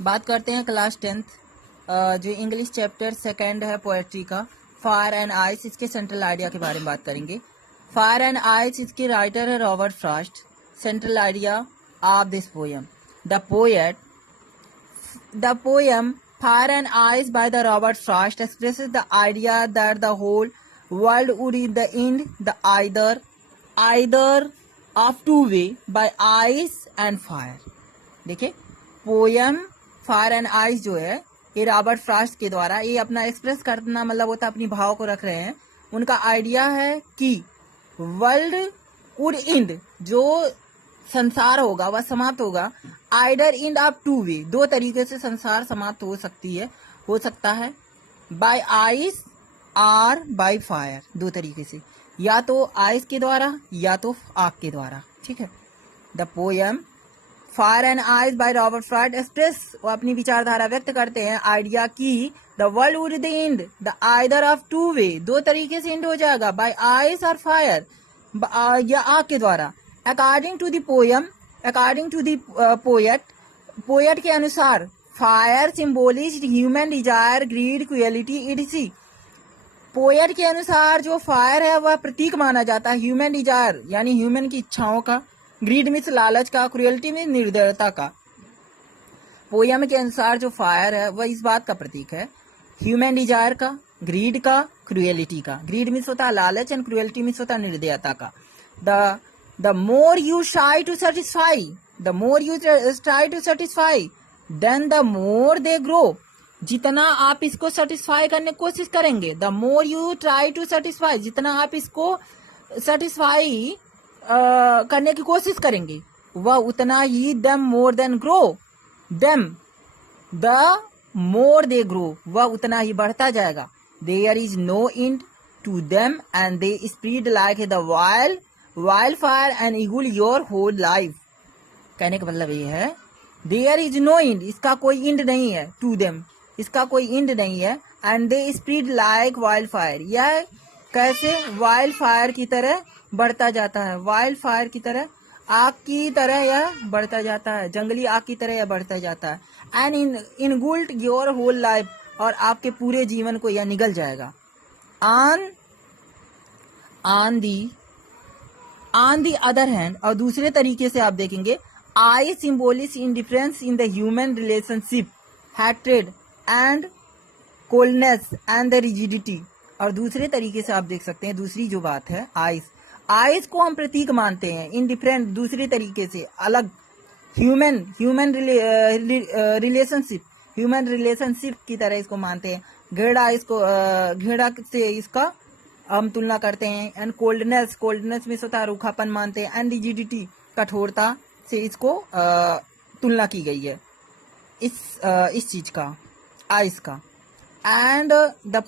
बात करते हैं क्लास 10th जो इंग्लिश चैप्टर सेकंड है पोएट्री का, फायर एंड आइस। इसके सेंट्रल आइडिया के बारे में बात करेंगे। फायर एंड आइस इसके राइटर है Robert Frost. Central idea of this poem, the poem fire and ice by the Robert Frost expresses the idea that the whole world would in the end the either of two way by ice and fire। देखिए poem fire and ice जो है ये Robert Frost के द्वारा ये अपना express करना मतलब होता है अपनी भाव को रख रहे हैं। उनका आइडिया है कि वर्ल्ड वुड एंड जो संसार होगा वह समाप्त होगा either end of two way, दो तरीके से संसार समाप्त हो सकता है बाय आइस और बाय फायर, दो तरीके से, या तो आइस के द्वारा या तो आग के द्वारा। ठीक है। The poem fire and ice by Robert Frost express वो अपनी विचारधारा व्यक्त करते हैं आइडिया की the world would the end the either of two way, दो तरीके से एंड हो जाएगा बाय आइस और फायर या आग के द्वारा। According to the poem, according to the poet के अनुसार fire symbolised human desire greed cruelty इडसी। पोएट के अनुसार जो फायर है वह प्रतीक माना जाता है ह्यूमन डिजायर यानी ह्यूमन की इच्छाओं का, ग्रीड मीन्स लालच का, क्रुएलिटी मीन्स निर्दयता का। पोयम के अनुसार जो फायर है वह इस बात का प्रतीक है ह्यूमन डिजायर का, ग्रीड का, क्रुएलिटी का। ग्रीड मीन्स होता है लालच एंड क्रुएलिटी मीन्स होता है निर्दयता का। The more you try to satisfy, the more you try to satisfy, then the more they grow। जितना आप इसको सेटिस्फाई करने की कोशिश करेंगे, the more you try to satisfy, जितना आप इसको सेटिस्फाई करने की कोशिश करेंगे वह उतना ही them more than grow, them the more they grow, वह उतना ही बढ़ता जाएगा। There is no end to them and they spread like the wildfire and eagle your whole life। कहने का मतलब ये है देयर इज नो एंड, इसका कोई एंड नहीं है, टू देम इसका कोई एंड नहीं है, and they spread like wild fire, यह कैसे वाइल्ड फायर की तरह बढ़ता जाता है, वाइल्ड फायर की तरह, आग की तरह यह बढ़ता जाता है, जंगली आग की तरह यह बढ़ता जाता है। एंड इनगुल्ट योर होल लाइफ, और आपके पूरे जीवन को यह निगल जाएगा। ऑन दी अदर हैंड, और दूसरे तरीके से आप देखेंगे ice symbolise indifference in the human relationship, hatred and coldness and the rigidity. और दूसरे तरीके से आप देख सकते हैं दूसरी जो बात है आइस को हम प्रतीक मानते हैं, इंडिफरेंट दूसरे तरीके से अलग, ह्यूमन रिलेशनशिप की तरह इसको मानते हैं। घेड़ा से इसका हम तुलना करते हैं। एंड कोल्डनेस में होता है रूखापन मानते हैं। एंड रिजिडिटी कठोरता से इसको तुलना की गई है इस चीज का, आइस का। एंड द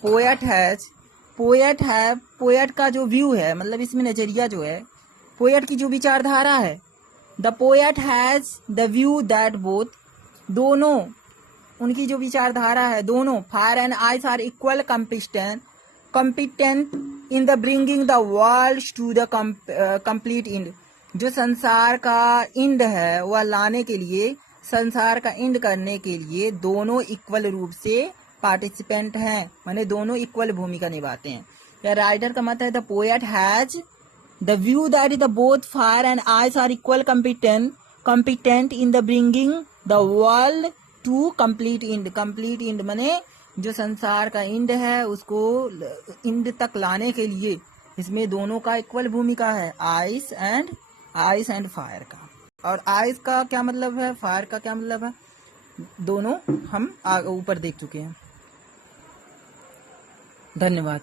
पोएट का जो व्यू है, मतलब इसमें नजरिया जो है, पोएट की जो विचारधारा है, the poet has the view that both, दोनों उनकी जो विचारधारा है, दोनों fire and ice are equal competent in the bringing the world to the complete end। जो संसार का एंड है वह लाने के लिए, संसार का एंड करने के लिए दोनों इक्वल रूप से पार्टिसिपेंट हैं, माने दोनों इक्वल भूमिका निभाते हैं। या राइटर का मत है the poet has the view that the both fire and ice are equal competent in the bringing the world to complete end। complete end माने जो संसार का एंड है उसको एंड तक लाने के लिए इसमें दोनों का इक्वल भूमिका है, आइस एंड फायर का। और आइस का क्या मतलब है, फायर का क्या मतलब है, दोनों हम ऊपर देख चुके हैं। धन्यवाद।